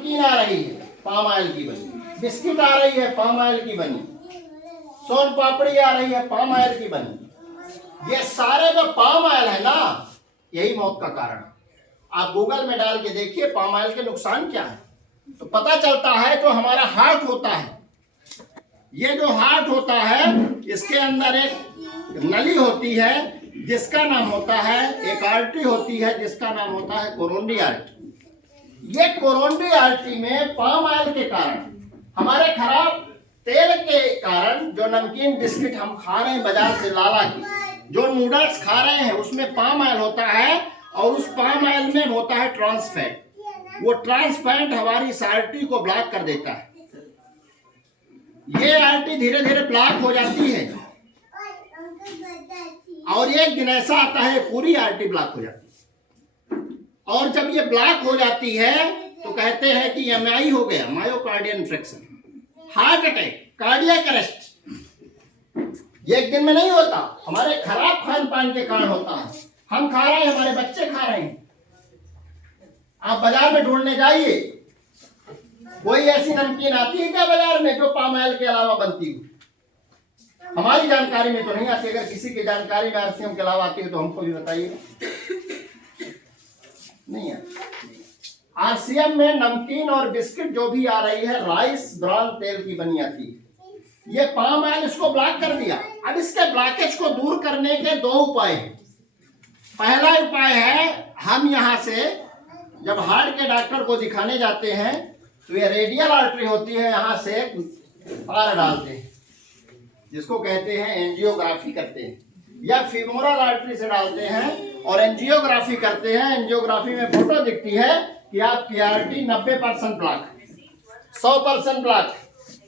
नमकीन आ रही है पाम ऑयल की बनी, बिस्किट आ रही है पाम ऑयल की बनी, सोन पापड़ी आ रही है पाम ऑयल की बनी, ये सारे जो पाम ऑयल है ना, यही मौत का कारण। आप गूगल में डाल के देखिए पाम ऑयल के नुकसान क्या है, तो पता चलता है जो हमारा हार्ट होता है, ये जो हार्ट होता है इसके अंदर एक नली होती है जिसका नाम होता है, एक आर्टरी होती है जिसका नाम होता है कोरोनरी आर्टरी। ये कोरोनरी आर्टरी में पाम ऑयल के कारण, हमारे खराब तेल के कारण, जो नमकीन बिस्किट हम खा रहे हैं बाजार से लाला की, जो नूडल्स खा रहे हैं उसमें पाम ऑयल होता है और उस पाम ऑयल में होता है ट्रांस फैट। वो ट्रांस फैट हमारी इस आर्टरी को ब्लॉक कर देता है। ये आर्टरी धीरे धीरे ब्लॉक हो जाती है और एक दिन ऐसा आता है पूरी आर्टरी ब्लॉक हो जाती है। और जब ये ब्लॉक हो जाती है तो कहते हैं कि एमआई हो गया, myocardial infection, heart attack, cardiac arrest. ये एक दिन में नहीं होता, हमारे खराब खान पान के कारण होता है। हम खा रहे हैं, हमारे बच्चे खा रहे हैं। आप बाजार में ढूंढने जाइए, कोई ऐसी नमकीन आती है क्या बाजार में जो पाम ऑयल के अलावा बनती हो? हमारी जानकारी में तो नहीं आती। अगर किसी की जानकारी में आरसीएम के अलावा आती है तो हमको भी बताइए। नहीं है। आरसीएम में नमकीन और बिस्किट जो भी आ रही है राइस ब्रान तेल की बनी आती है। ये पाम ऑयल इसको ब्लॉक कर दिया। अब इसके ब्लॉकेज को दूर करने के दो उपाय हैं। पहला उपाय है, हम यहाँ से जब हार्ट के डॉक्टर को दिखाने जाते हैं तो ये रेडियल आर्टरी होती है, यहाँ से तार डालते हैं जिसको कहते हैं एंजियोग्राफी करते हैं, या फीमोरल आर्टरी से डालते हैं और एंजियोग्राफी करते हैं। एंजियोग्राफी में फोटो दिखती है कि आपकी आर्टरी 90% ब्लॉक है, 100% ब्लॉक,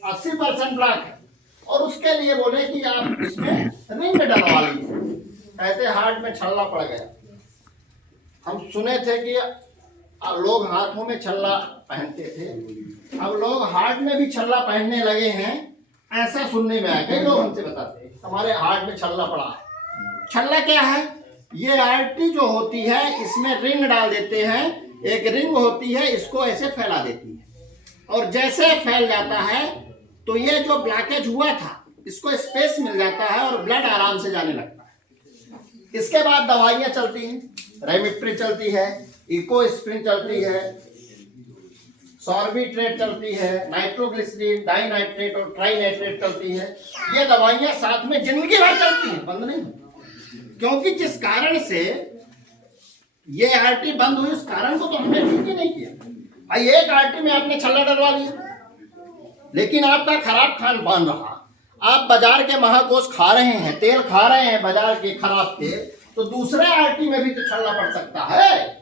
80% ब्लॉक है, और उसके लिए बोले कि आप इसमें रिंग डलवा लीजिए। कहते हार्ट में छल्ला पड़ गया। हम सुने थे कि लोग हाथों में छल्ला पहनते थे, अब लोग हार्ट में भी छल्ला पहनने लगे हैं, ऐसा सुनने में आया। कई लोग हमसे बताते हैं हमारे हार्ट में छल्ला पड़ा है। छल्ला क्या है? ये आर्टरी जो होती है इसमें रिंग डाल देते हैं, एक रिंग होती है, इसको ऐसे फैला देती है और जैसे फैल जाता है तो ये जो ब्लॉकेज हुआ था इसको स्पेस मिल जाता है और ब्लड आराम से जाने लगता है। इसके बाद दवाइयां चलती हैं, रेमिप्री चलती है, इकोस्प्रिन चलती है, सॉर्बिट्रेट चलती है, नाइट्रोग्लिसरीन, डाइनाइट्रेट और ट्राइनाइट्रेट चलती है। ये दवाइयां साथ में जिंदगी भर चलती हैं, बंद नहीं, क्योंकि जिस कारण से ये आर्टरी बंद हुई उस कारण को तो हमने ठीक ही नहीं किया। भाई एक आर्टरी में आपने छल्ला डलवा लिया, लेकिन आपका खराब खान पान रहा, आप बाजार के महाकोश खा रहे हैं, तेल खा रहे हैं बाजार के खराब तेल, तो दूसरे आर्टरी में भी तो छल्ला पड़ सकता है।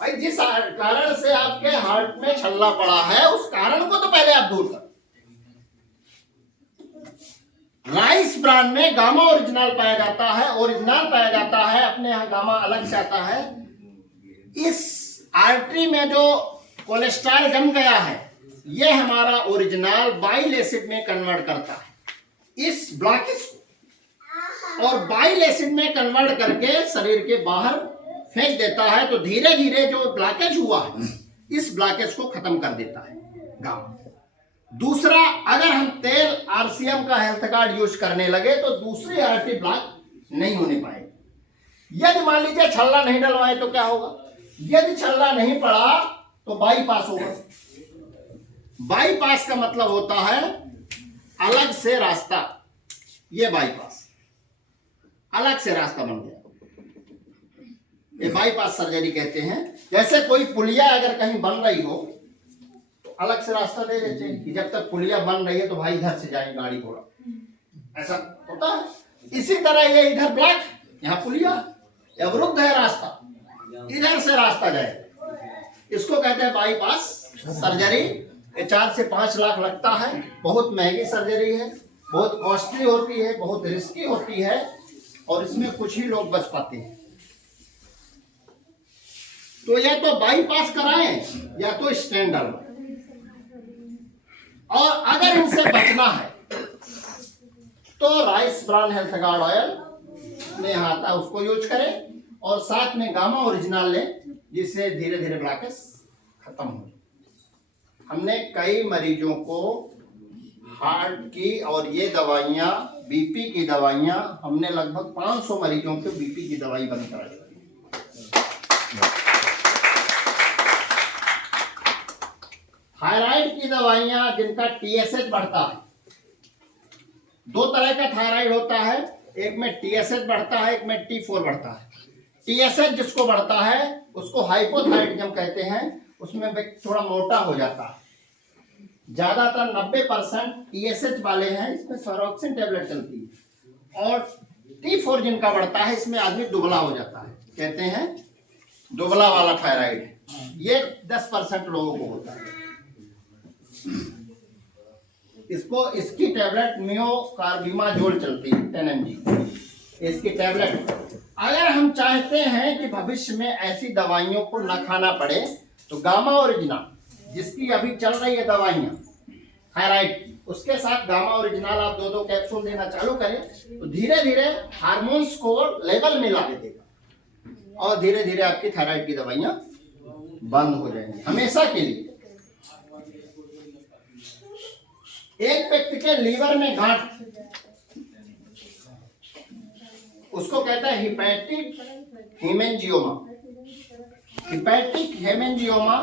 भाई जिस कारण से आपके हार्ट में छल्ला पड़ा है उस कारण को तो पहले आप दूर कर। राइस ब्रांड में गामा ओरिजिनल पाया जाता है, ओरिजिनल पाया जाता है, अपने यहाँ गामा अलग से आता है। इस आर्टरी में जो कोलेस्ट्रॉल जम गया है ये हमारा ओरिजिनल बाइल एसिड में कन्वर्ट करता है इस ब्लॉकेज को, और बाइल एसिड में कन्वर्ट करके शरीर के बाहर फेंक देता है। तो धीरे धीरे जो ब्लॉकेज हुआ है इस ब्लॉकेज को खत्म कर देता है गामा। दूसरा, अगर हम तेल आरसीएम का हेल्थ कार्ड यूज करने लगे तो दूसरी आर्टरी ब्लॉक नहीं होने पाएगी। यदि मान लीजिए छल्ला नहीं डलवाए तो क्या होगा? यदि छल्ला नहीं पड़ा तो बाईपास होगा। बाईपास का मतलब होता है अलग से रास्ता। ये बाईपास अलग से रास्ता बन गया, ये बाईपास सर्जरी कहते हैं। जैसे कोई पुलिया अगर कहीं बन रही हो तो अलग से रास्ता दे देते हैं कि जब तक पुलिया बन रही है तो भाई इधर से जाए गाड़ी घोड़ा, ऐसा होता है। इसी तरह ये इधर ब्लॉक, यहाँ पुलिया, अवरुद्ध है रास्ता, इधर से रास्ता जाए, इसको कहते हैं बाईपास सर्जरी। 4 से 5 लाख लगता है, बहुत महंगी सर्जरी है, बहुत कॉस्टली होती है, बहुत रिस्की होती है और इसमें कुछ ही लोग बच पाते हैं। तो या तो बाईपास कराएं या तो स्टेंट डलवाएं। और अगर इनसे बचना है तो rice brand health guard oil में आता है उसको यूज करें और साथ में गामा ओरिजिनल लें जिससे धीरे धीरे ब्लॉकेज खत्म हो जाए। हमने कई मरीजों को हार्ट की और ये दवाइयाँ बीपी की दवाइयाँ हमने लगभग 500 मरीजों को बीपी की दवाई बंद करा दी। थायराइड की दवाइयाँ जिनका TSH बढ़ता है, दो तरह का थायराइड होता है, एक में TSH बढ़ता है, एक में T4 बढ़ता है। TSH जिसको बढ़ता है उसको हाइपोथायराइडिज्म कहते हैं, उसमें व्यक्ति थोड़ा मोटा हो जाता है। ज्यादातर 90% TSH वाले हैं, इसमें फेरोक्सिन टेबलेट चलती है। और T4 जिनका बढ़ता है इसमें आदमी दुबला हो जाता है, कहते हैं दुबला वाला थायराइड। ये 10% लोगों को होता है। इसकी टैबलेट मियोकार्बिमाजोल चलती है 10 mg इसकी टैबलेट। अगर हम चाहते हैं कि भविष्य में ऐसी दवाइयों को न खाना पड़े तो गामा ओरिजिनल जिसकी अभी चल रही है दवाइयाँ थायराइड, उसके साथ गामा ओरिजिनल आप 2-2 कैप्सूल देना चालू करें तो धीरे धीरे हार्मोन्स को लेवल में ला देगा और धीरे धीरे आपकी थायराइड की दवाइयाँ बंद हो जाएंगी हमेशा के लिए। एक व्यक्ति के लीवर में गांठ, उसको कहता है हिपैटिक हेमेंजियोमा। Hepatic haemangioma